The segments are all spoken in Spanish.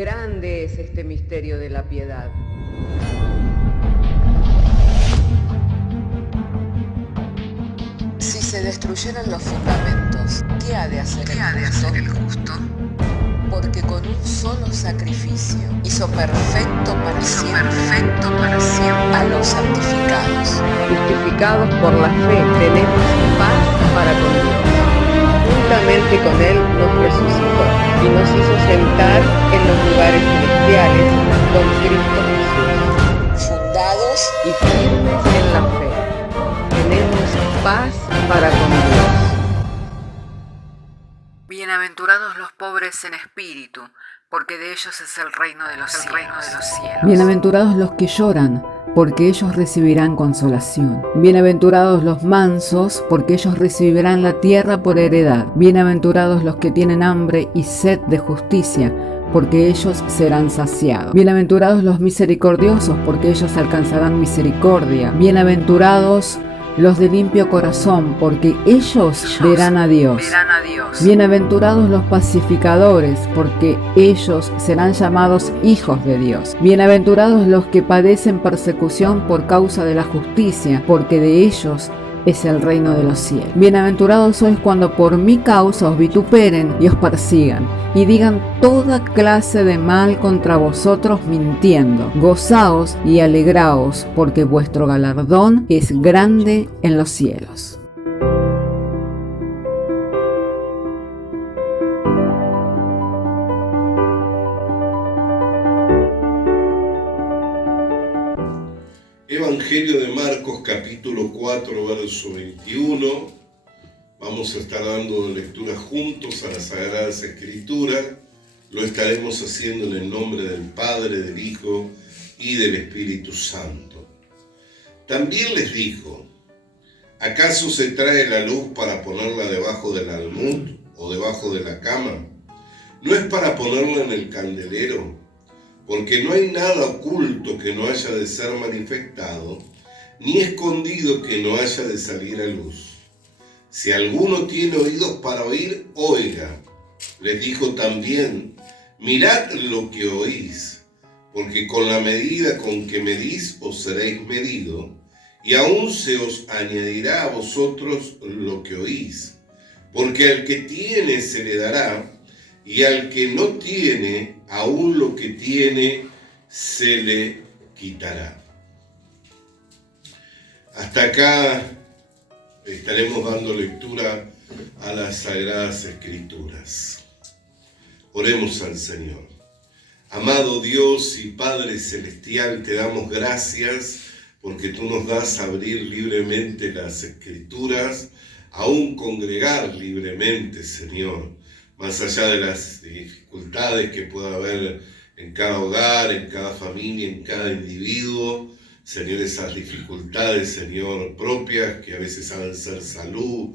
Grande es este misterio de la piedad. Si se destruyeran los fundamentos, ¿qué ha de hacer el justo? Porque con un solo sacrificio hizo perfecto para siempre a los santificados. Justificados por la fe, tenemos paz para con Dios. Juntamente con Él nos resucitó y nos hizo sentar en los lugares celestiales con Cristo Jesús. Fundados Y firmes en la fe, tenemos paz para con Dios. Bienaventurados los pobres en espíritu, porque de ellos es el reino de los cielos. Bienaventurados los que lloran, porque ellos recibirán consolación. Bienaventurados los mansos, porque ellos recibirán la tierra por heredad. Bienaventurados los que tienen hambre y sed de justicia, porque ellos serán saciados. Bienaventurados los misericordiosos, porque ellos alcanzarán misericordia. Bienaventurados los de limpio corazón, porque ellos verán a Dios. Bienaventurados los pacificadores, porque ellos serán llamados hijos de Dios. Bienaventurados los que padecen persecución por causa de la justicia, porque de ellos es el reino de los cielos. Bienaventurados sois cuando por mi causa os vituperen y os persigan, y digan toda clase de mal contra vosotros mintiendo. Gozaos y alegraos, porque vuestro galardón es grande en los cielos. Evangelio de Marcos, capítulo 4, verso 21. Vamos a estar dando lectura juntos a las Sagradas Escrituras. Lo estaremos haciendo en el nombre del Padre, del Hijo y del Espíritu Santo. También les dijo: ¿acaso se trae la luz para ponerla debajo del almud o debajo de la cama? ¿No es para ponerla en el candelero? Porque no hay nada oculto que no haya de ser manifestado, ni escondido que no haya de salir a luz. Si alguno tiene oídos para oír, oiga. Les dijo también: mirad lo que oís, porque con la medida con que medís os seréis medido, y aún se os añadirá a vosotros lo que oís. Porque al que tiene se le dará, y al que no tiene, aún lo que tiene se le quitará. Hasta acá estaremos dando lectura a las Sagradas Escrituras. Oremos al Señor. Amado Dios y Padre Celestial, te damos gracias porque tú nos das a abrir libremente las Escrituras, aún congregar libremente, Señor. Más allá de las dificultades que pueda haber en cada hogar, en cada familia, en cada individuo, Señor, esas dificultades, Señor, propias, que a veces han de ser salud,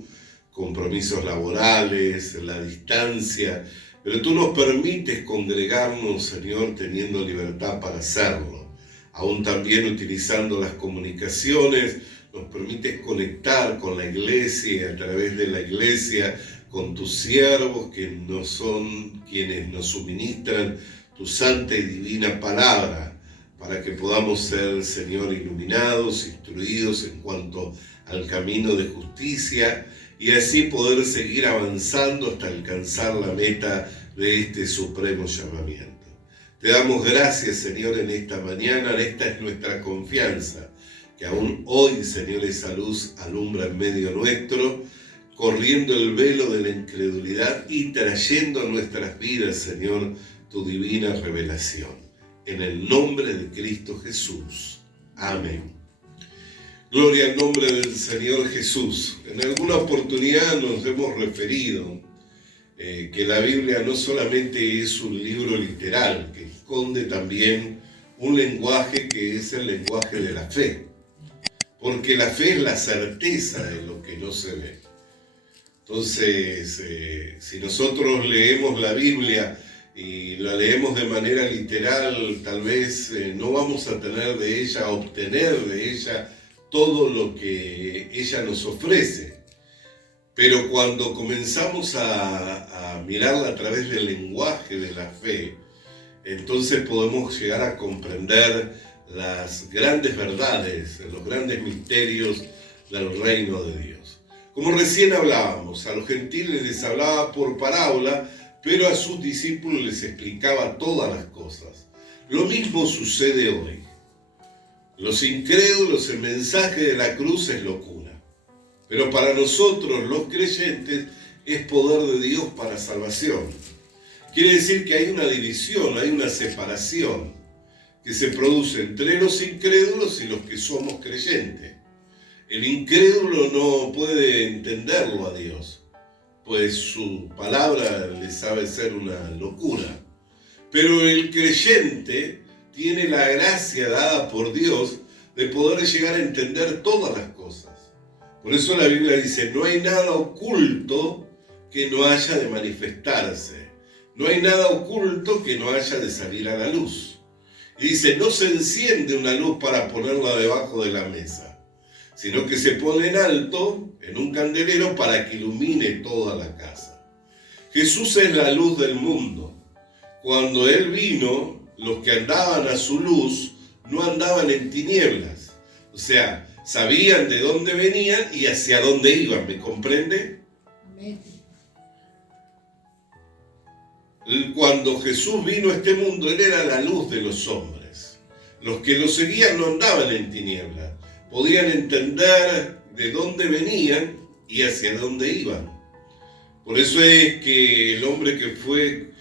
compromisos laborales, la distancia, pero tú nos permites congregarnos, Señor, teniendo libertad para hacerlo. Aún también utilizando las comunicaciones, nos permites conectar con la iglesia y a través de la iglesia con tus siervos, que no son quienes nos suministran tu santa y divina palabra, para que podamos ser, Señor, iluminados, instruidos en cuanto al camino de justicia, y así poder seguir avanzando hasta alcanzar la meta de este supremo llamamiento. Te damos gracias, Señor, en esta mañana. Esta es nuestra confianza, que aún hoy, Señor, esa luz alumbra en medio nuestro, corriendo el velo de la incredulidad y trayendo a nuestras vidas, Señor, tu divina revelación. En el nombre de Cristo Jesús. Amén. Gloria al nombre del Señor Jesús. En alguna oportunidad nos hemos referido que la Biblia no solamente es un libro literal, que esconde también un lenguaje que es el lenguaje de la fe. Porque la fe es la certeza de lo que no se ve. Entonces, si nosotros leemos la Biblia y la leemos de manera literal, tal vez no vamos a obtener de ella todo lo que ella nos ofrece. Pero cuando comenzamos a mirarla a través del lenguaje de la fe, entonces podemos llegar a comprender las grandes verdades, los grandes misterios del reino de Dios. Como recién hablábamos, a los gentiles les hablaba por parábola, pero a sus discípulos les explicaba todas las cosas. Lo mismo sucede hoy. Los incrédulos, el mensaje de la cruz es locura, pero para nosotros los creyentes es poder de Dios para salvación. Quiere decir que hay una división, hay una separación que se produce entre los incrédulos y los que somos creyentes. El incrédulo no puede entenderlo a Dios, pues su palabra le sabe ser una locura. Pero el creyente tiene la gracia dada por Dios de poder llegar a entender todas las cosas. Por eso la Biblia dice, no hay nada oculto que no haya de manifestarse. No hay nada oculto que no haya de salir a la luz. Y dice, no se enciende una luz para ponerla debajo de la mesa, sino que se pone en alto, en un candelero, para que ilumine toda la casa. Jesús es la luz del mundo. Cuando Él vino, los que andaban a su luz no andaban en tinieblas. O sea, sabían de dónde venían y hacia dónde iban. ¿Me comprende? Cuando Jesús vino a este mundo, Él era la luz de los hombres. Los que lo seguían no andaban en tinieblas. Podían entender de dónde venían y hacia dónde iban. Por eso es que el hombre que fue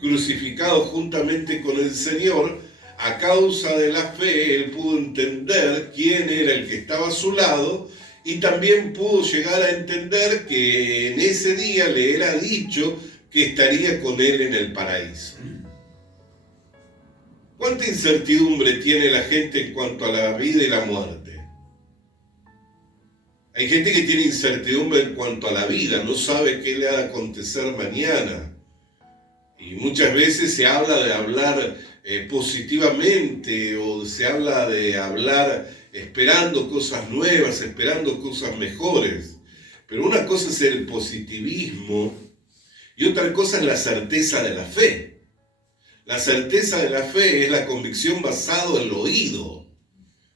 crucificado juntamente con el Señor, a causa de la fe, él pudo entender quién era el que estaba a su lado y también pudo llegar a entender que en ese día le era dicho que estaría con él en el paraíso. ¿Cuánta incertidumbre tiene la gente en cuanto a la vida y la muerte? Hay gente que tiene incertidumbre en cuanto a la vida, no sabe qué le va a acontecer mañana. Y muchas veces se habla de hablar positivamente o se habla de hablar esperando cosas nuevas, esperando cosas mejores. Pero una cosa es el positivismo y otra cosa es la certeza de la fe. La certeza de la fe es la convicción basada en el oído.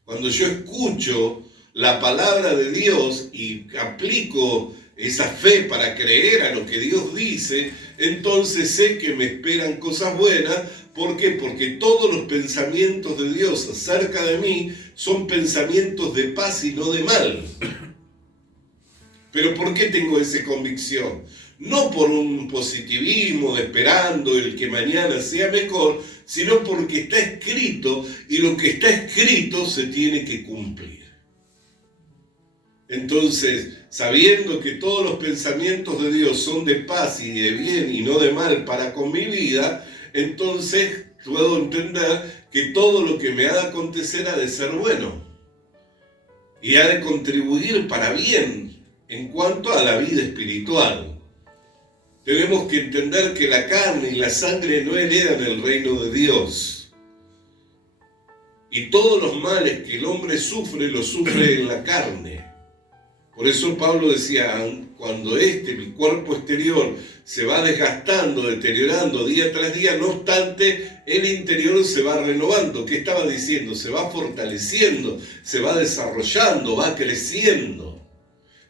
Cuando yo escucho la palabra de Dios y aplico esa fe para creer a lo que Dios dice, entonces sé que me esperan cosas buenas. ¿Por qué? Porque todos los pensamientos de Dios acerca de mí son pensamientos de paz y no de mal. ¿Pero por qué tengo esa convicción? No por un positivismo de esperando el que mañana sea mejor, sino porque está escrito y lo que está escrito se tiene que cumplir. Entonces, sabiendo que todos los pensamientos de Dios son de paz y de bien y no de mal para con mi vida, entonces puedo entender que todo lo que me ha de acontecer ha de ser bueno y ha de contribuir para bien en cuanto a la vida espiritual. Tenemos que entender que la carne y la sangre no heredan el reino de Dios. Y todos los males que el hombre sufre, los sufre en la carne. Por eso Pablo decía, cuando mi cuerpo exterior se va desgastando, deteriorando día tras día, no obstante, el interior se va renovando. ¿Qué estaba diciendo? Se va fortaleciendo, se va desarrollando, va creciendo.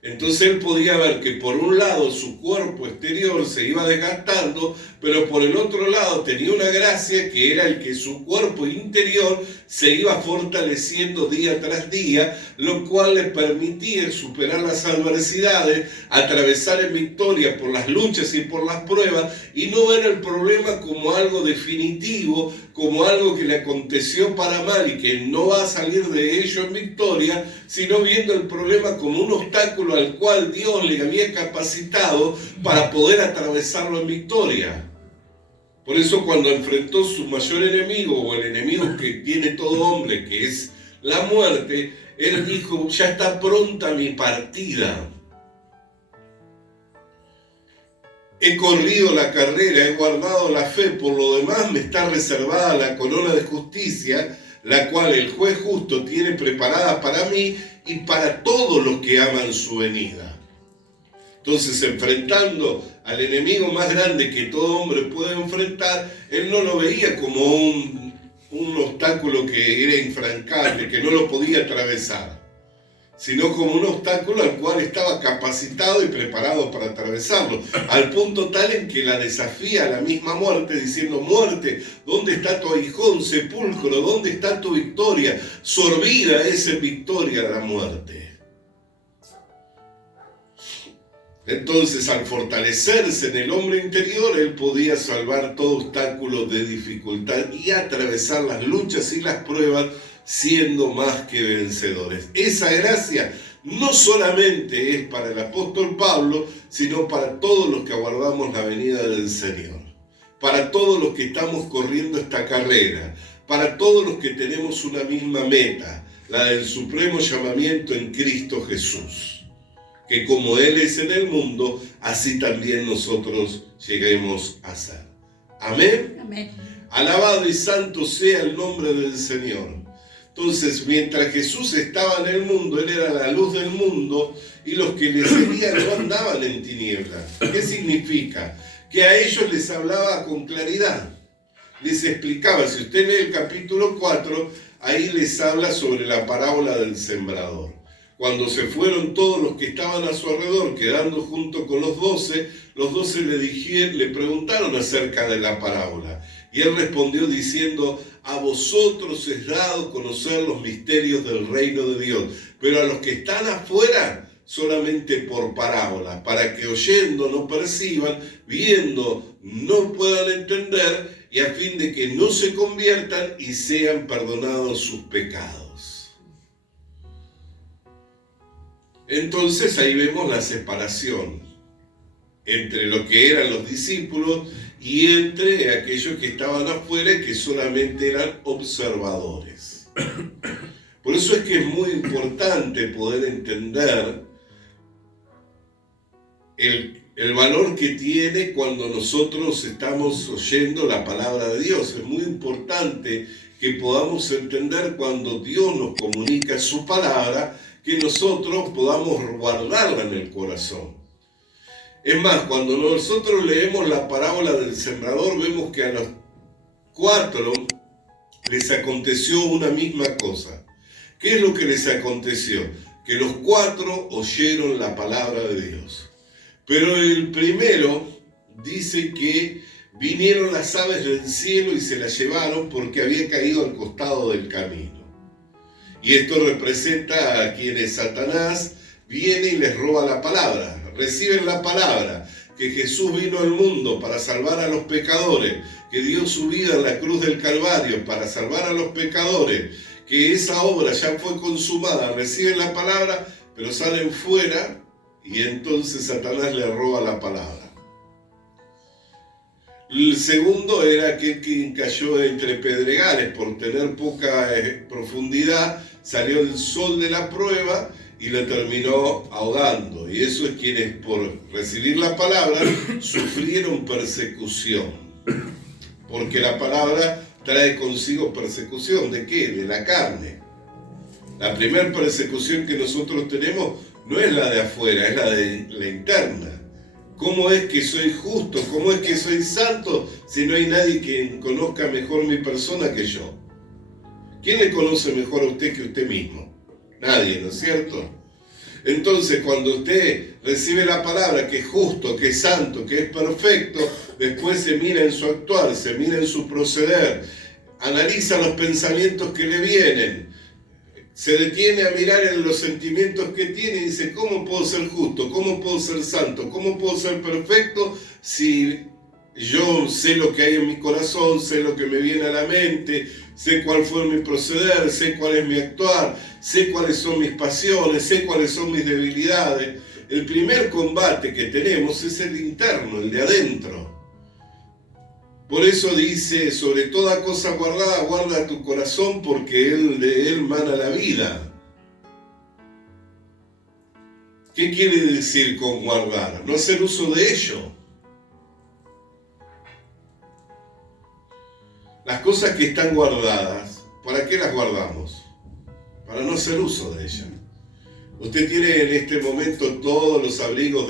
Entonces él podía ver que por un lado su cuerpo exterior se iba desgastando, pero por el otro lado tenía una gracia que era el que su cuerpo interior se iba fortaleciendo día tras día, lo cual le permitía superar las adversidades, atravesar en victoria por las luchas y por las pruebas y no ver el problema como algo definitivo, como algo que le aconteció para mal y que no va a salir de ello en victoria, sino viendo el problema como un obstáculo al cual Dios le había capacitado para poder atravesarlo en victoria. Por eso cuando enfrentó su mayor enemigo, o el enemigo que tiene todo hombre, que es la muerte, él dijo, ya está pronta mi partida. He corrido la carrera, he guardado la fe, por lo demás me está reservada la corona de justicia, la cual el juez justo tiene preparada para mí y para todos los que aman su venida. Entonces, enfrentando al enemigo más grande que todo hombre puede enfrentar, él no lo veía como un obstáculo que era infrancable, que no lo podía atravesar, sino como un obstáculo al cual estaba capacitado y preparado para atravesarlo, al punto tal en que la desafía a la misma muerte, diciendo: muerte, ¿dónde está tu aguijón? Sepulcro, ¿dónde está tu victoria? Sorbida es en victoria la muerte. Entonces, al fortalecerse en el hombre interior, él podía salvar todo obstáculo de dificultad y atravesar las luchas y las pruebas siendo más que vencedores. Esa gracia no solamente es para el apóstol Pablo, sino para todos los que aguardamos la venida del Señor, para todos los que estamos corriendo esta carrera, para todos los que tenemos una misma meta, la del supremo llamamiento en Cristo Jesús. Que como Él es en el mundo, así también nosotros lleguemos a ser. Amén. Amén. Alabado y santo sea el nombre del Señor. Entonces, mientras Jesús estaba en el mundo, Él era la luz del mundo, y los que le seguían no andaban en tinieblas. ¿Qué significa? Que a ellos les hablaba con claridad. Les explicaba, si usted lee el capítulo 4, ahí les habla sobre la parábola del sembrador. Cuando se fueron todos los que estaban a su alrededor, quedando junto con los 12 le preguntaron acerca de la parábola. Y él respondió diciendo: a vosotros es dado conocer los misterios del reino de Dios, pero a los que están afuera solamente por parábola, para que oyendo no perciban, viendo no puedan entender, y a fin de que no se conviertan y sean perdonados sus pecados. Entonces ahí vemos la separación entre lo que eran los discípulos y entre aquellos que estaban afuera y que solamente eran observadores. Por eso es que es muy importante poder entender el valor que tiene cuando nosotros estamos oyendo la palabra de Dios. Es muy importante que podamos entender cuando Dios nos comunica su palabra, que nosotros podamos guardarla en el corazón. Es más, cuando nosotros leemos la parábola del sembrador, vemos que a los 4 les aconteció una misma cosa. ¿Qué es lo que les aconteció? Que los 4 oyeron la palabra de Dios. Pero el primero dice que vinieron las aves del cielo y se las llevaron porque había caído al costado del camino. Y esto representa a quienes Satanás viene y les roba la palabra. Reciben la palabra, que Jesús vino al mundo para salvar a los pecadores, que dio su vida en la cruz del Calvario para salvar a los pecadores, que esa obra ya fue consumada. Reciben la palabra, pero salen fuera y entonces Satanás les roba la palabra. El segundo era aquel que cayó entre pedregales por tener poca profundidad, salió el sol de la prueba y la terminó ahogando. Y eso es quienes por recibir la palabra sufrieron persecución. Porque la palabra trae consigo persecución. ¿De qué? De la carne. La primera persecución que nosotros tenemos no es la de afuera, es la de la interna. ¿Cómo es que soy justo? ¿Cómo es que soy santo si no hay nadie que conozca mejor mi persona que yo? ¿Quién le conoce mejor a usted que usted mismo? Nadie, ¿no es cierto? Entonces, cuando usted recibe la palabra que es justo, que es santo, que es perfecto, después se mira en su actuar, se mira en su proceder, analiza los pensamientos que le vienen, se detiene a mirar en los sentimientos que tiene y dice: ¿cómo puedo ser justo? ¿Cómo puedo ser santo? ¿Cómo puedo ser perfecto si yo sé lo que hay en mi corazón, sé lo que me viene a la mente, sé cuál fue mi proceder, sé cuál es mi actuar, sé cuáles son mis pasiones, sé cuáles son mis debilidades? El primer combate que tenemos es el interno, el de adentro. Por eso dice: sobre toda cosa guardada, guarda tu corazón, porque de él mana la vida. ¿Qué quiere decir con guardar? No hacer uso de ello. Las cosas que están guardadas, ¿para qué las guardamos? Para no hacer uso de ellas. Usted tiene en este momento todos los abrigos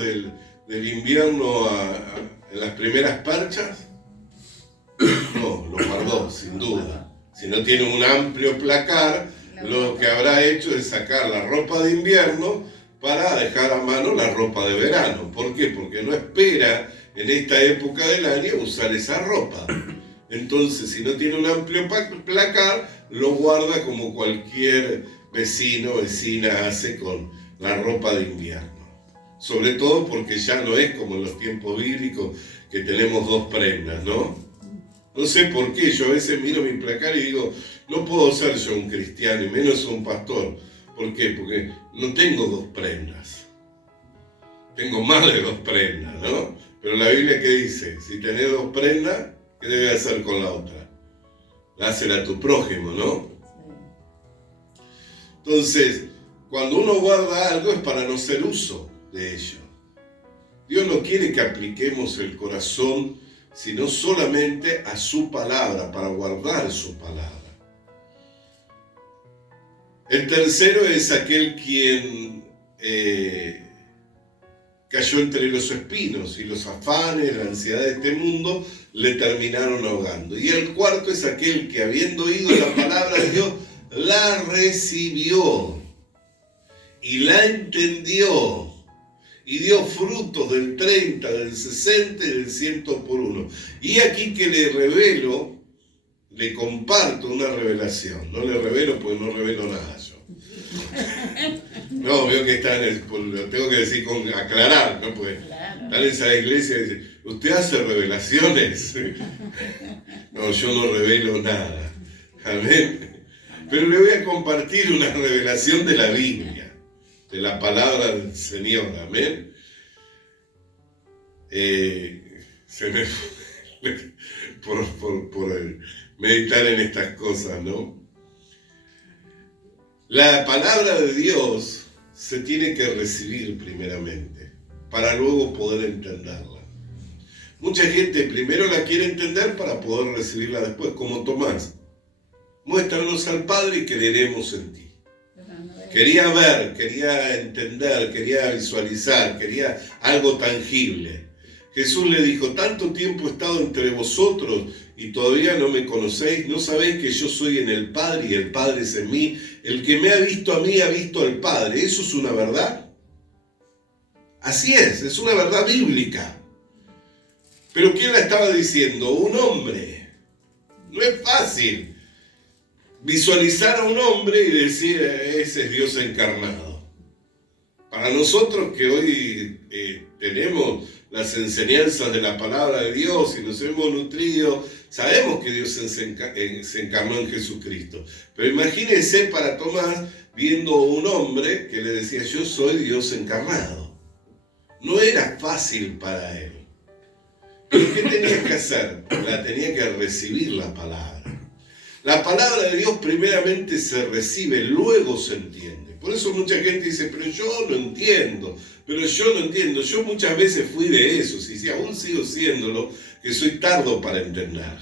del invierno en las primeras perchas? No, lo guardó, sin duda. Si no tiene un amplio placar, lo que habrá hecho es sacar la ropa de invierno para dejar a mano la ropa de verano. ¿Por qué? Porque no espera en esta época del año usar esa ropa. Entonces, si no tiene un amplio placar, lo guarda como cualquier vecino o vecina hace con la ropa de invierno. Sobre todo porque ya no es como en los tiempos bíblicos que tenemos 2 prendas, ¿no? No sé por qué, yo a veces miro mi placar y digo, no puedo ser yo un cristiano y menos un pastor. ¿Por qué? Porque no tengo 2 prendas. Tengo más de 2 prendas, ¿no? Pero la Biblia, ¿qué dice? Si tenés 2 prendas, ¿qué debes hacer con la otra? Dásela a tu prójimo, ¿no? Entonces, cuando uno guarda algo es para no hacer uso de ello. Dios no quiere que apliquemos el corazón, sino solamente a su palabra, para guardar su palabra. El tercero es aquel quien cayó entre los espinos y los afanes, la ansiedad de este mundo le terminaron ahogando. Y el cuarto es aquel que, habiendo oído la palabra de Dios, la recibió y la entendió y dio frutos del 30, del 60 y del 100 por 1. Y aquí que le revelo, le comparto una revelación. No le revelo porque no revelo nada yo. No, veo que están, lo tengo que decir con aclarar, ¿no? Porque están en esa iglesia y dicen, ¿usted hace revelaciones? No, yo no revelo nada. Amén. Pero le voy a compartir una revelación de la Biblia, de la palabra del Señor. Amén. Se me por meditar en estas cosas, ¿no? La palabra de Dios se tiene que recibir primeramente, para luego poder entenderla. Mucha gente primero la quiere entender para poder recibirla después, como Tomás. Muéstranos al Padre y creeremos en ti. Quería ver, quería entender, quería visualizar, quería algo tangible. Jesús le dijo, tanto tiempo he estado entre vosotros y todavía no me conocéis, ¿no sabéis que yo soy en el Padre y el Padre es en mí? El que me ha visto a mí ha visto al Padre. ¿Eso es una verdad? Así es una verdad bíblica. ¿Pero quién la estaba diciendo? Un hombre. No es fácil visualizar a un hombre y decir, ese es Dios encarnado. Para nosotros que hoy tenemos las enseñanzas de la palabra de Dios y nos hemos nutrido, sabemos que Dios se encarnó en Jesucristo. Pero imagínense para Tomás viendo a un hombre que le decía, yo soy Dios encarnado. No era fácil para él. ¿Pero qué tenía que hacer? Tenía que recibir la palabra. La palabra de Dios primeramente se recibe, luego se entiende. Por eso mucha gente dice, pero yo no entiendo. Yo muchas veces fui de esos y si aún sigo siéndolo, que soy tardo para entender.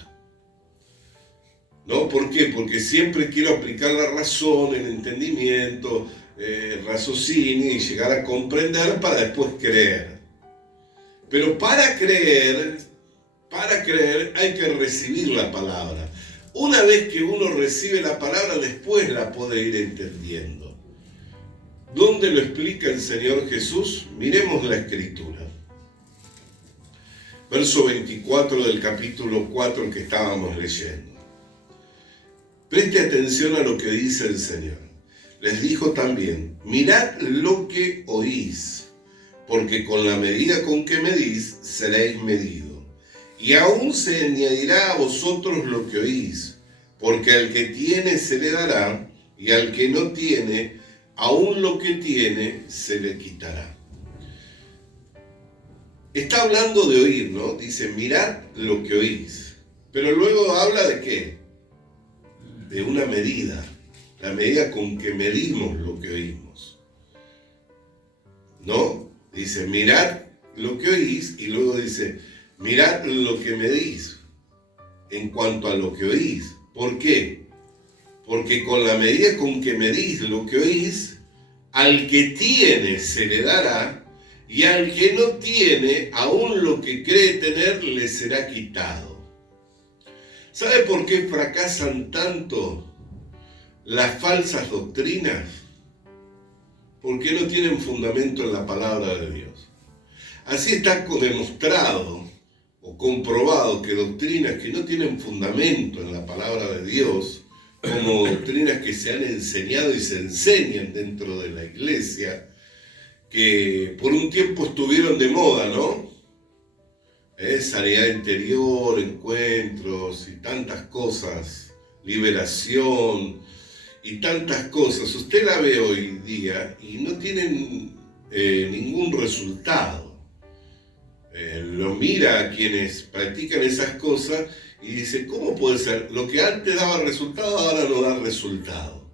¿No? ¿Por qué? Porque siempre quiero aplicar la razón, el entendimiento, raciocinio y llegar a comprender para después creer. Pero para creer hay que recibir la palabra. Una vez que uno recibe la palabra, después la puede ir entendiendo. ¿Dónde lo explica el Señor Jesús? Miremos la Escritura. Verso 24 del capítulo 4 que estábamos leyendo. Preste atención a lo que dice el Señor. Les dijo también, mirad lo que oís, porque con la medida con que medís, seréis medidos. Y aún se añadirá a vosotros lo que oís, porque al que tiene se le dará, y al que no tiene, aún lo que tiene se le quitará. Está hablando de oír, ¿no? Dice, mirad lo que oís. Pero luego habla de ¿qué? De una medida, la medida con que medimos lo que oímos. ¿No? Dice, mirad lo que oís, y luego dice, mirad lo que medís en cuanto a lo que oís. ¿Por qué? Porque con la medida con que medís lo que oís, al que tiene se le dará, y al que no tiene, aún lo que cree tener le será quitado. ¿Sabe por qué fracasan tanto las falsas doctrinas? Porque no tienen fundamento en la palabra de Dios. Así está demostrado o comprobado que doctrinas que no tienen fundamento en la palabra de Dios, como doctrinas que se han enseñado y se enseñan dentro de la iglesia, que por un tiempo estuvieron de moda, ¿no? Sanidad interior, encuentros y tantas cosas, liberación y tantas cosas. Usted la ve hoy día y no tienen ningún resultado. Lo mira a quienes practican esas cosas y dice, ¿cómo puede ser? Lo que antes daba resultado ahora no da resultado.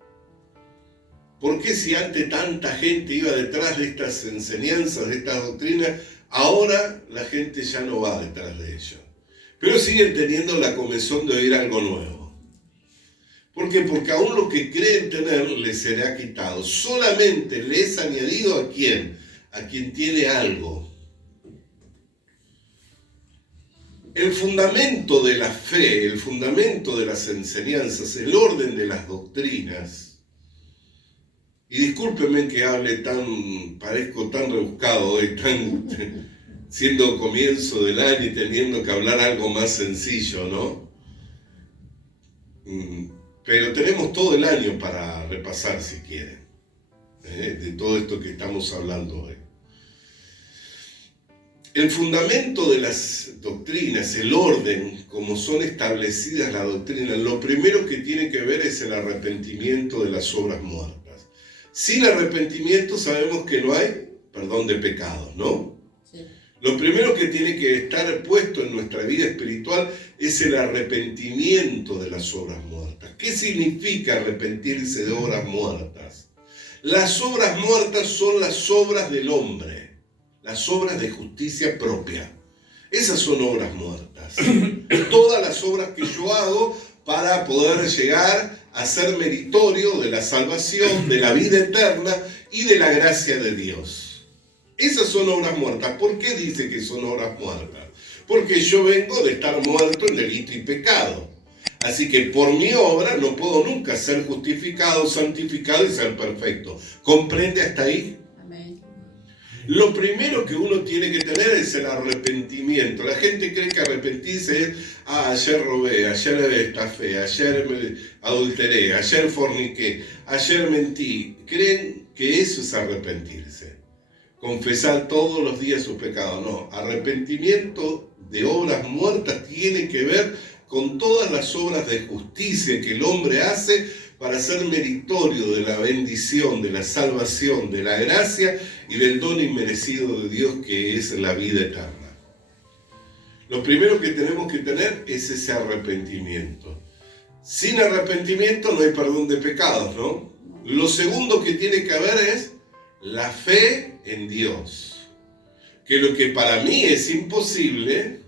¿Por qué si antes tanta gente iba detrás de estas enseñanzas, de estas doctrinas, ahora la gente ya no va detrás de ello? Pero siguen teniendo la comezón de oír algo nuevo. ¿Por qué? Porque aún lo que creen tener les será quitado. Solamente le es añadido ¿a quién? A quien tiene algo. El fundamento de la fe, el fundamento de las enseñanzas, el orden de las doctrinas, y discúlpenme que hable parezco tan rebuscado hoy, siendo comienzo del año y teniendo que hablar algo más sencillo, ¿no? Pero tenemos todo el año para repasar si quieren, de todo esto que estamos hablando hoy. El fundamento de las doctrinas, el orden, como son establecidas las doctrinas, lo primero que tiene que ver es el arrepentimiento de las obras muertas. Sin arrepentimiento sabemos que no hay perdón de pecados, ¿no? Sí. Lo primero que tiene que estar puesto en nuestra vida espiritual es el arrepentimiento de las obras muertas. ¿Qué significa arrepentirse de obras muertas? Las obras muertas son las obras del hombre, las obras de justicia propia. Esas son obras muertas. Todas las obras que yo hago para poder llegar a ser meritorio de la salvación, de la vida eterna y de la gracia de Dios. Esas son obras muertas. ¿Por qué dice que son obras muertas? Porque yo vengo de estar muerto en delito y pecado. Así que por mi obra no puedo nunca ser justificado, santificado y ser perfecto. ¿Comprende hasta ahí? Lo primero que uno tiene que tener es el arrepentimiento. La gente cree que arrepentirse es, ayer robé, ayer estafé, ayer me adulteré, ayer forniqué, ayer mentí. Creen que eso es arrepentirse. Confesar todos los días sus pecados. No, arrepentimiento de obras muertas tiene que ver con todas las obras de justicia que el hombre hace para ser meritorio de la bendición, de la salvación, de la gracia y del don inmerecido de Dios que es la vida eterna. Lo primero que tenemos que tener es ese arrepentimiento. Sin arrepentimiento no hay perdón de pecados, ¿no? Lo segundo que tiene que haber es la fe en Dios. Que lo que para mí es imposible,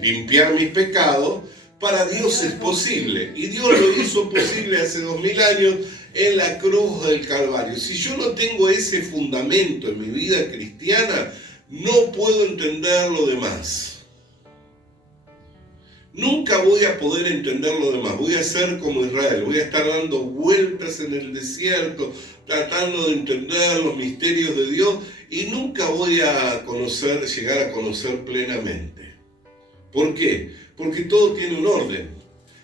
limpiar mis pecados, para Dios es posible, y Dios lo hizo posible hace 2000 años en la cruz del Calvario. Si yo no tengo ese fundamento en mi vida cristiana, no puedo entender lo demás. Nunca voy a poder entender lo demás. Voy a ser como Israel, voy a estar dando vueltas en el desierto, tratando de entender los misterios de Dios, y nunca voy a llegar a conocer plenamente. ¿Por qué? Porque todo tiene un orden.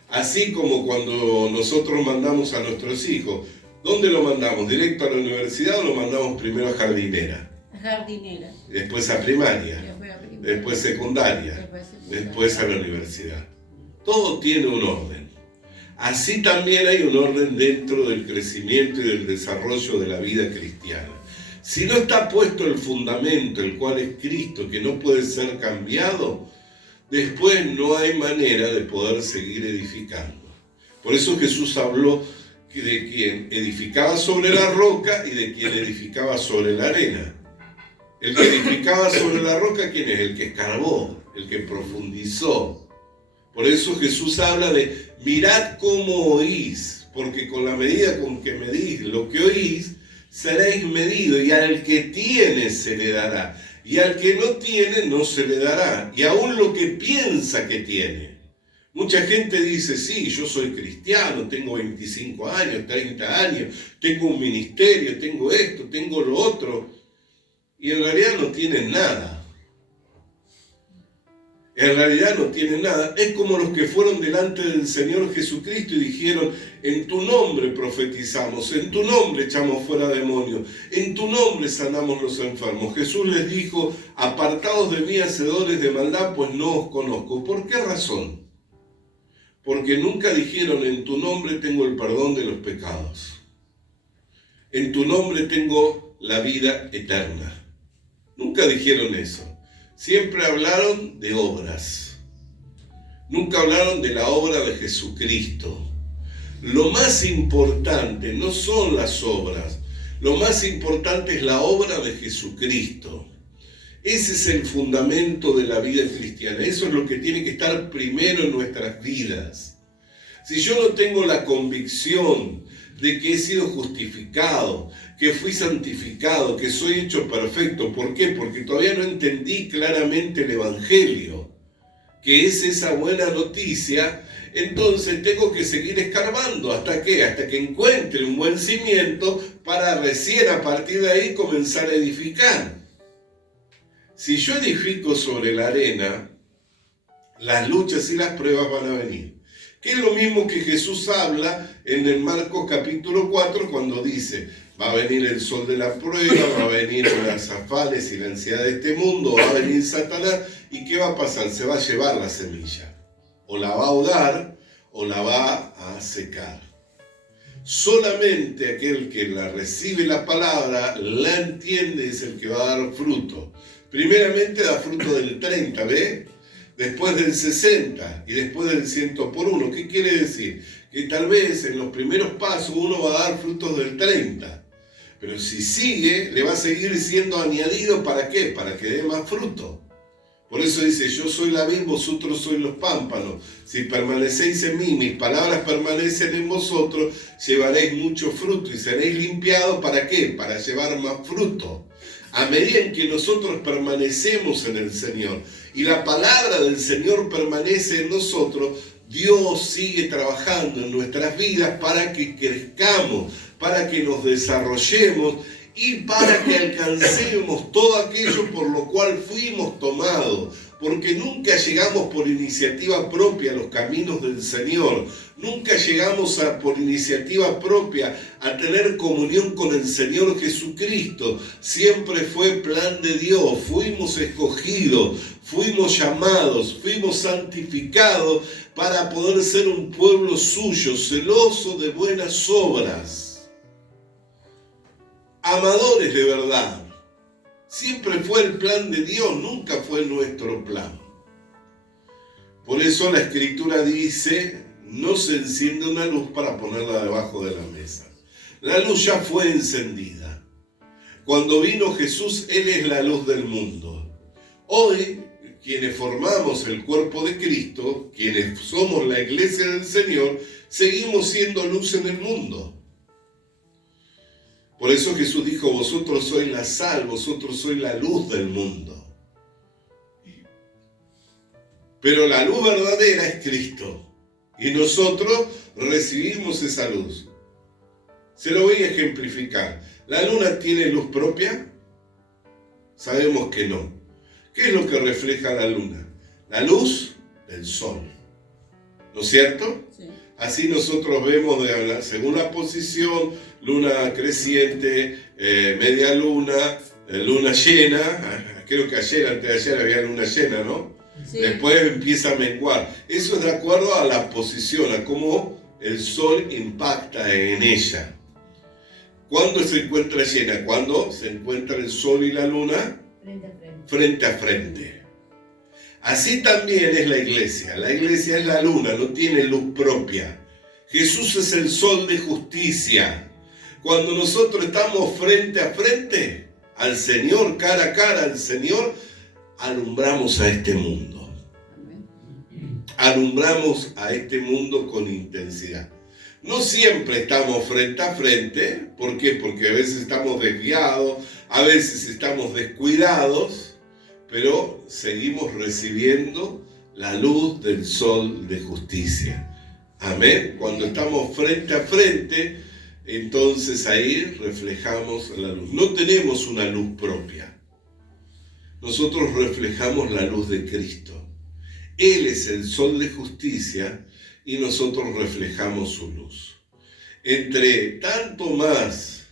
Así como cuando nosotros mandamos a nuestros hijos, ¿dónde lo mandamos? ¿Directo a la universidad o lo mandamos primero a jardinera? Jardinera. Después a primaria, después secundaria, después a la universidad. Todo tiene un orden. Así también hay un orden dentro del crecimiento y del desarrollo de la vida cristiana. Si no está puesto el fundamento, el cual es Cristo, que no puede ser cambiado, después no hay manera de poder seguir edificando. Por eso Jesús habló de quien edificaba sobre la roca y de quien edificaba sobre la arena. El que edificaba sobre la roca, ¿quién es? El que escarbó, el que profundizó. Por eso Jesús habla de mirad cómo oís, porque con la medida con que medís lo que oís, seréis medidos, y al que tiene se le dará, y al que no tiene no se le dará, y aún lo que piensa que tiene. Mucha gente dice, sí, yo soy cristiano, tengo 25 años, 30 años, tengo un ministerio, tengo esto, tengo lo otro, y en realidad no tienen nada. En realidad no tienen nada. Es como los que fueron delante del Señor Jesucristo y dijeron, en tu nombre profetizamos, en tu nombre echamos fuera demonios, en tu nombre sanamos los enfermos. Jesús les dijo, apartaos de mí, hacedores de maldad, pues no os conozco. ¿Por qué razón? Porque nunca dijeron, en tu nombre tengo el perdón de los pecados. En tu nombre tengo la vida eterna. Nunca dijeron eso. Siempre hablaron de obras. Nunca hablaron de la obra de Jesucristo. Lo más importante no son las obras. Lo más importante es la obra de Jesucristo. Ese es el fundamento de la vida cristiana. Eso es lo que tiene que estar primero en nuestras vidas. Si yo no tengo la convicción de que he sido justificado, que fui santificado, que soy hecho perfecto. ¿Por qué? Porque todavía no entendí claramente el Evangelio, que es esa buena noticia. Entonces tengo que seguir escarbando. ¿Hasta qué? Hasta que encuentre un buen cimiento para recién a partir de ahí comenzar a edificar. Si yo edifico sobre la arena, las luchas y las pruebas van a venir. Que es lo mismo que Jesús habla en el Marcos capítulo 4 cuando dice, va a venir el sol de la prueba, va a venir las afales y la ansiedad de este mundo, va a venir Satanás, ¿y qué va a pasar? Se va a llevar la semilla, o la va a ahogar, o la va a secar. Solamente aquel que la recibe la palabra, la entiende, es el que va a dar fruto. Primeramente da fruto del 30, ¿ve? Después del 60 y después del 100 por 1. ¿Qué quiere decir? Que tal vez en los primeros pasos uno va a dar frutos del 30. Pero si sigue, le va a seguir siendo añadido, ¿para qué? Para que dé más fruto. Por eso dice, yo soy la vid, vosotros sois los pámpanos. Si permanecéis en mí, mis palabras permanecen en vosotros, llevaréis mucho fruto y seréis limpiados, ¿para qué? Para llevar más fruto. A medida en que nosotros permanecemos en el Señor y la palabra del Señor permanece en nosotros, Dios sigue trabajando en nuestras vidas para que crezcamos, para que nos desarrollemos y para que alcancemos todo aquello por lo cual fuimos tomados. Porque nunca llegamos por iniciativa propia a los caminos del Señor. Nunca llegamos por iniciativa propia a tener comunión con el Señor Jesucristo. Siempre fue plan de Dios. Fuimos escogidos, fuimos llamados, fuimos santificados para poder ser un pueblo suyo, celoso de buenas obras. Amadores de verdad. Siempre fue el plan de Dios, nunca fue nuestro plan. Por eso la Escritura dice, no se enciende una luz para ponerla debajo de la mesa. La luz ya fue encendida. Cuando vino Jesús, Él es la luz del mundo. Hoy, quienes formamos el cuerpo de Cristo, quienes somos la iglesia del Señor, seguimos siendo luz en el mundo. Por eso Jesús dijo, vosotros sois la sal, vosotros sois la luz del mundo. Pero la luz verdadera es Cristo. Y nosotros recibimos esa luz. Se lo voy a ejemplificar. ¿La luna tiene luz propia? Sabemos que no. ¿Qué es lo que refleja la luna? La luz del sol. ¿No es cierto? Sí. Así nosotros vemos, según la posición, luna creciente, media luna, luna llena. Creo que ayer, antes de ayer, había luna llena, ¿no? Sí. Después empieza a menguar. Eso es de acuerdo a la posición, a cómo el sol impacta en ella. ¿Cuándo se encuentra llena? Cuando se encuentra el sol y la luna frente a frente. Así también es la iglesia. La iglesia es la luna, no tiene luz propia. Jesús es el sol de justicia. Cuando nosotros estamos frente a frente al Señor, cara a cara al Señor, alumbramos a este mundo. Alumbramos a este mundo con intensidad. No siempre estamos frente a frente. ¿Por qué? Porque a veces estamos desviados, a veces estamos descuidados, pero seguimos recibiendo la luz del sol de justicia. Amén. Cuando estamos frente a frente, entonces ahí reflejamos la luz. No tenemos una luz propia. Nosotros reflejamos la luz de Cristo. Él es el sol de justicia y nosotros reflejamos su luz. Entre tanto más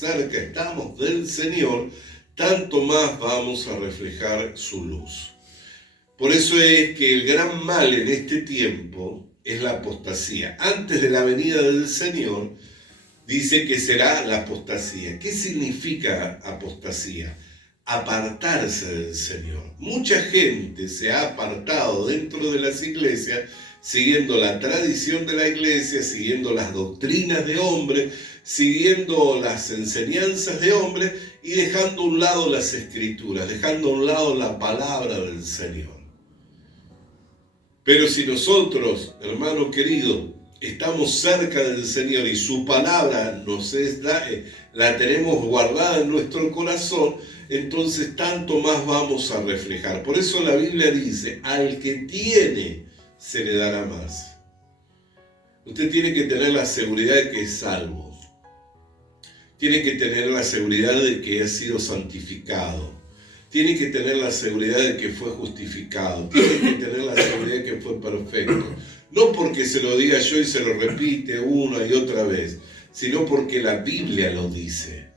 cerca estamos del Señor, tanto más vamos a reflejar su luz. Por eso es que el gran mal en este tiempo es la apostasía. Antes de la venida del Señor, dice que será la apostasía. ¿Qué significa apostasía? Apartarse del Señor. Mucha gente se ha apartado dentro de las iglesias, siguiendo la tradición de la iglesia, siguiendo las doctrinas de hombres, siguiendo las enseñanzas de hombres y dejando a un lado las escrituras, dejando a un lado la palabra del Señor. Pero si nosotros, hermano querido, estamos cerca del Señor y su palabra la tenemos guardada en nuestro corazón, entonces tanto más vamos a reflejar. Por eso la Biblia dice, al que tiene, se le dará más. Usted tiene que tener la seguridad de que es salvo. Tiene que tener la seguridad de que ha sido santificado. Tiene que tener la seguridad de que fue justificado. Tiene que tener la seguridad de que fue perfecto. No porque se lo diga yo y se lo repite una y otra vez, sino porque la Biblia lo dice.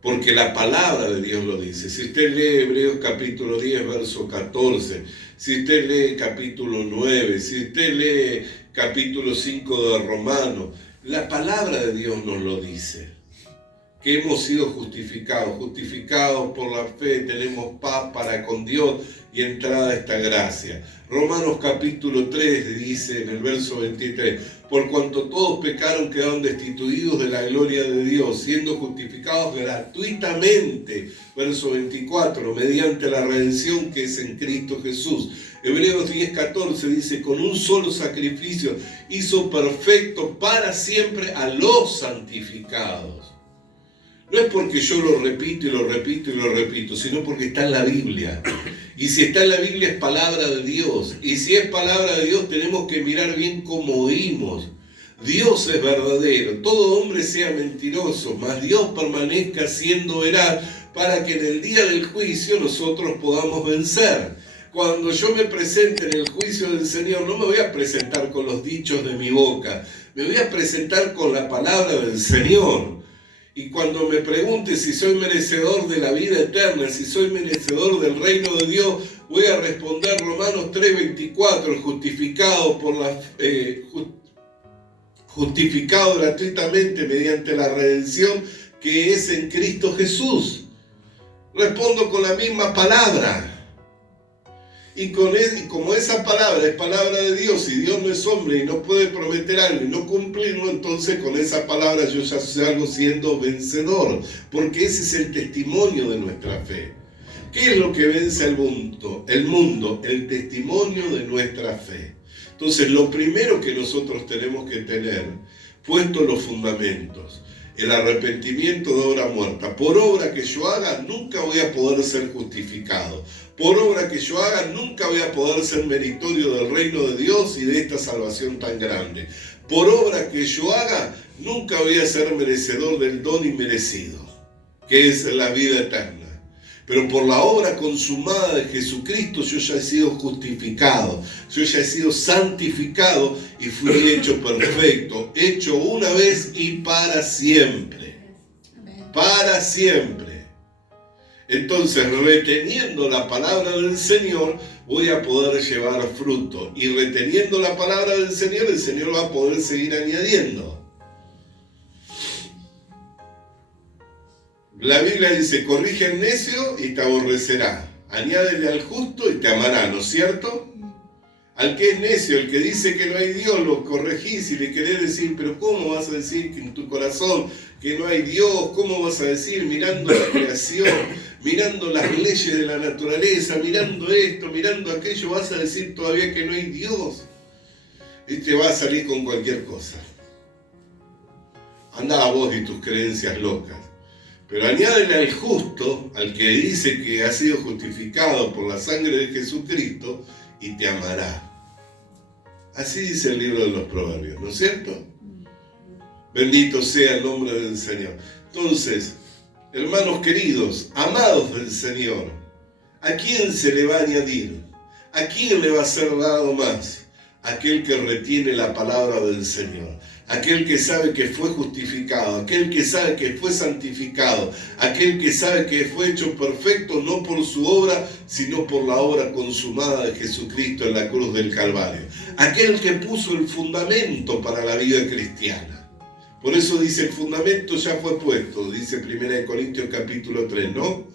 Porque la palabra de Dios lo dice. Si usted lee Hebreos capítulo 10, verso 14, si usted lee capítulo 9, si usted lee capítulo 5 de Romanos, la palabra de Dios nos lo dice. Que hemos sido justificados por la fe, tenemos paz para con Dios y entrada a esta gracia. Romanos capítulo 3 dice en el verso 23, por cuanto todos pecaron quedaron destituidos de la gloria de Dios, siendo justificados gratuitamente, verso 24, mediante la redención que es en Cristo Jesús. Hebreos 10:14 dice, con un solo sacrificio hizo perfecto para siempre a los santificados. No es porque yo lo repito y lo repito y lo repito, sino porque está en la Biblia. Y si está en la Biblia es palabra de Dios. Y si es palabra de Dios tenemos que mirar bien cómo oímos. Dios es verdadero, todo hombre sea mentiroso, mas Dios permanezca siendo veraz para que en el día del juicio nosotros podamos vencer. Cuando yo me presente en el juicio del Señor, no me voy a presentar con los dichos de mi boca, me voy a presentar con la palabra del Señor. Y cuando me pregunte si soy merecedor de la vida eterna, si soy merecedor del reino de Dios, voy a responder Romanos 3:24, justificado gratuitamente mediante la redención que es en Cristo Jesús. Respondo con la misma palabra. Y como esa palabra es palabra de Dios y Dios no es hombre y no puede prometer algo y no cumplirlo, entonces con esa palabra yo ya salgo siendo vencedor, porque ese es el testimonio de nuestra fe. ¿Qué es lo que vence al mundo? El testimonio de nuestra fe. Entonces lo primero que nosotros tenemos que tener, puestos los fundamentos, el arrepentimiento de obra muerta. Por obra que yo haga, nunca voy a poder ser justificado. Por obra que yo haga, nunca voy a poder ser meritorio del reino de Dios y de esta salvación tan grande. Por obra que yo haga, nunca voy a ser merecedor del don inmerecido, que es la vida eterna. Pero por la obra consumada de Jesucristo yo ya he sido justificado, yo ya he sido santificado y fui hecho perfecto, hecho una vez y para siempre. Para siempre. Entonces, reteniendo la palabra del Señor, voy a poder llevar fruto. Y reteniendo la palabra del Señor, el Señor va a poder seguir añadiendo. La Biblia dice, corrige al necio y te aborrecerá. Añádele al justo y te amará, ¿no es cierto? Al que es necio, el que dice que no hay Dios, lo corregís y le querés decir, pero ¿cómo vas a decir que en tu corazón que no hay Dios? ¿Cómo vas a decir mirando la creación, mirando las leyes de la naturaleza, mirando esto, mirando aquello, vas a decir todavía que no hay Dios? y te va a salir con cualquier cosa. Andá vos y tus creencias locas. Pero añádele al justo, al que dice que ha sido justificado por la sangre de Jesucristo, y te amará. Así dice el libro de los Proverbios, ¿no es cierto? Bendito sea el nombre del Señor. Entonces, hermanos queridos, amados del Señor, ¿a quién se le va a añadir? ¿A quién le va a ser dado más? Aquel que retiene la palabra del Señor. Aquel que sabe que fue justificado, aquel que sabe que fue santificado, aquel que sabe que fue hecho perfecto no por su obra, sino por la obra consumada de Jesucristo en la cruz del Calvario. Aquel que puso el fundamento para la vida cristiana. Por eso dice, el fundamento ya fue puesto, dice 1 Corintios capítulo 3, ¿no?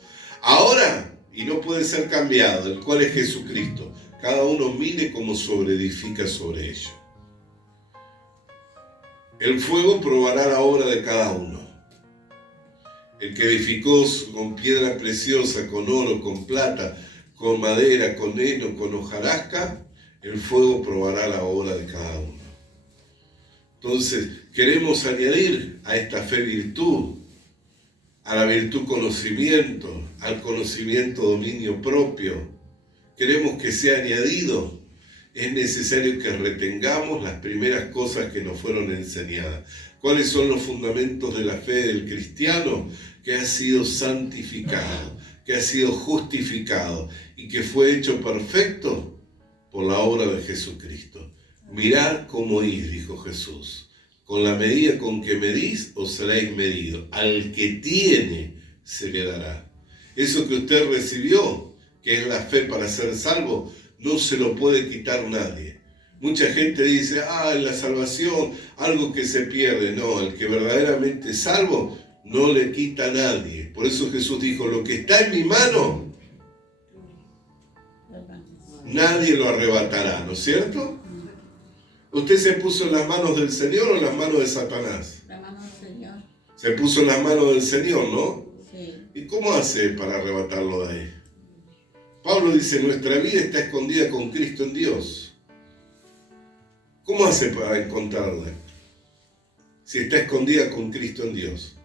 Ahora, y no puede ser cambiado, el cual es Jesucristo. Cada uno mire cómo sobreedifica sobre ello. El fuego probará la obra de cada uno. El que edificó con piedra preciosa, con oro, con plata, con madera, con heno, con hojarasca, el fuego probará la obra de cada uno. Entonces, queremos añadir a esta fe virtud, a la virtud conocimiento, al conocimiento dominio propio. Queremos que sea añadido. Es necesario que retengamos las primeras cosas que nos fueron enseñadas. ¿Cuáles son los fundamentos de la fe del cristiano? Que ha sido santificado, que ha sido justificado y que fue hecho perfecto por la obra de Jesucristo. Mirad cómo ís, dijo Jesús. Con la medida con que medís, os seréis medidos. Al que tiene, se le dará. Eso que usted recibió, que es la fe para ser salvo, no se lo puede quitar nadie. Mucha gente dice, en la salvación, algo que se pierde. No, el que verdaderamente es salvo, no le quita a nadie. Por eso Jesús dijo, lo que está en mi mano, nadie lo arrebatará, ¿no es cierto? ¿Usted se puso en las manos del Señor o en las manos de Satanás? La mano del Señor. Se puso en las manos del Señor, ¿no? Sí. ¿Y cómo hace para arrebatarlo de ahí? Pablo dice, nuestra vida está escondida con Cristo en Dios. ¿Cómo hace para encontrarla? Si está escondida con Cristo en Dios.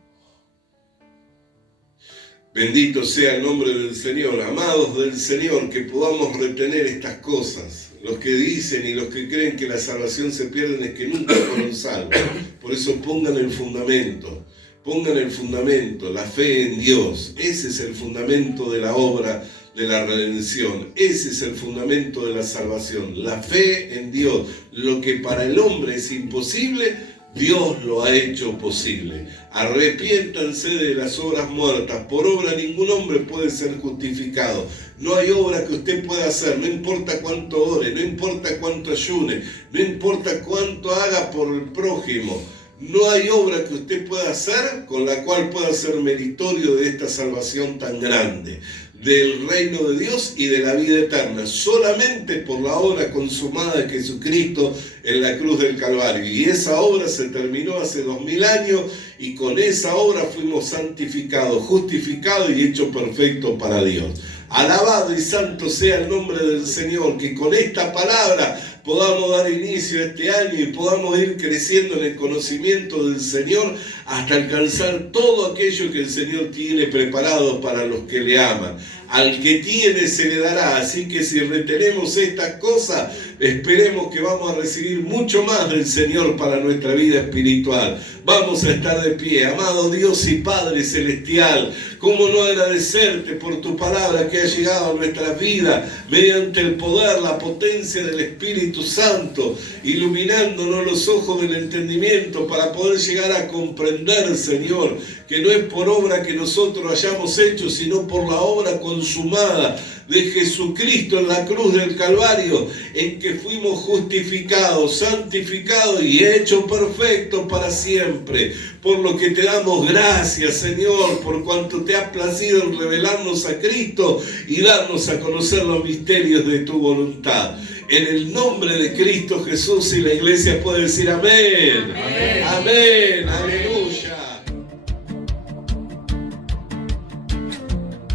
Bendito sea el nombre del Señor. Amados del Señor, que podamos retener estas cosas. Los que dicen y los que creen que la salvación se pierde es que nunca fueron salvos. Por eso pongan el fundamento. Pongan el fundamento, la fe en Dios. Ese es el fundamento de la obra de la redención. Ese es el fundamento de la salvación. La fe en Dios. Lo que para el hombre es imposible, Dios lo ha hecho posible. Arrepiéntanse de las obras muertas. Por obra ningún hombre puede ser justificado. No hay obra que usted pueda hacer, no importa cuánto ore, no importa cuánto ayune, no importa cuánto haga por el prójimo. No hay obra que usted pueda hacer con la cual pueda ser meritorio de esta salvación tan grande, del reino de Dios y de la vida eterna, solamente por la obra consumada de Jesucristo en la cruz del Calvario. Y esa obra se terminó hace 2000 años y con esa obra fuimos santificados, justificados y hechos perfectos para Dios. Alabado y santo sea el nombre del Señor, que con esta palabra podamos dar inicio a este año y podamos ir creciendo en el conocimiento del Señor hasta alcanzar todo aquello que el Señor tiene preparado para los que le aman. Al que tiene se le dará, así que si retenemos estas cosas, esperemos que vamos a recibir mucho más del Señor para nuestra vida espiritual. Vamos a estar de pie. Amado Dios y Padre Celestial, ¿cómo no agradecerte por tu palabra que ha llegado a nuestra vida mediante el poder, la potencia del Espíritu Santo, iluminándonos los ojos del entendimiento para poder llegar a comprender, Señor, que no es por obra que nosotros hayamos hecho, sino por la obra consumada de Jesucristo en la cruz del Calvario, en que fuimos justificados, santificados y hechos perfectos para siempre. Por lo que te damos gracias, Señor, por cuanto te has placido en revelarnos a Cristo y darnos a conocer los misterios de tu voluntad. En el nombre de Cristo Jesús, y la iglesia puede decir amén. Amén. Amén. Aleluya.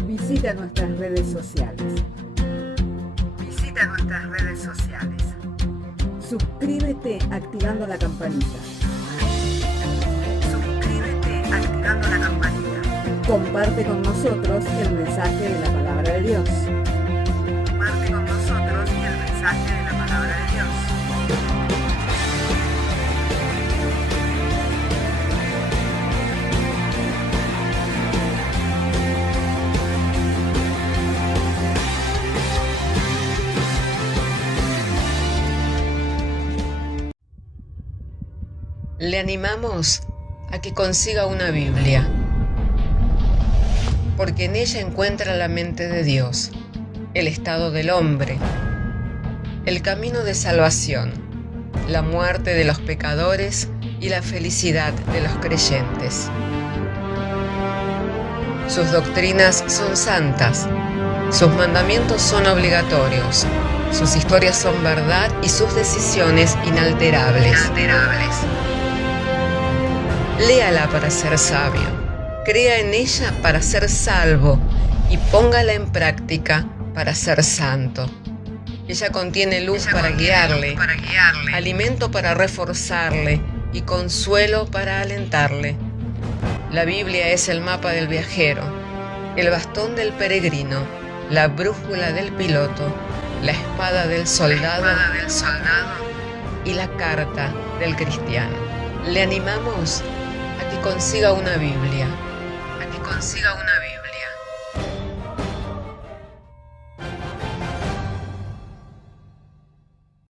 Visita nuestras redes sociales. Visita nuestras redes sociales. Suscríbete activando la campanita. Suscríbete activando la campanita. Comparte con nosotros el mensaje de la palabra de Dios. Comparte con nosotros el mensaje de la palabra de Dios. Le animamos a que consiga una Biblia, porque en ella encuentra la mente de Dios, el estado del hombre, el camino de salvación, la muerte de los pecadores y la felicidad de los creyentes. Sus doctrinas son santas, sus mandamientos son obligatorios, sus historias son verdad y sus decisiones inalterables. Léala para ser sabio, crea en ella para ser salvo y póngala en práctica para ser santo. Ella contiene luz para guiarle, alimento para reforzarle y consuelo para alentarle. La Biblia es el mapa del viajero, el bastón del peregrino, la brújula del piloto, la espada del soldado y la carta del cristiano. Le animamos a que consiga una Biblia,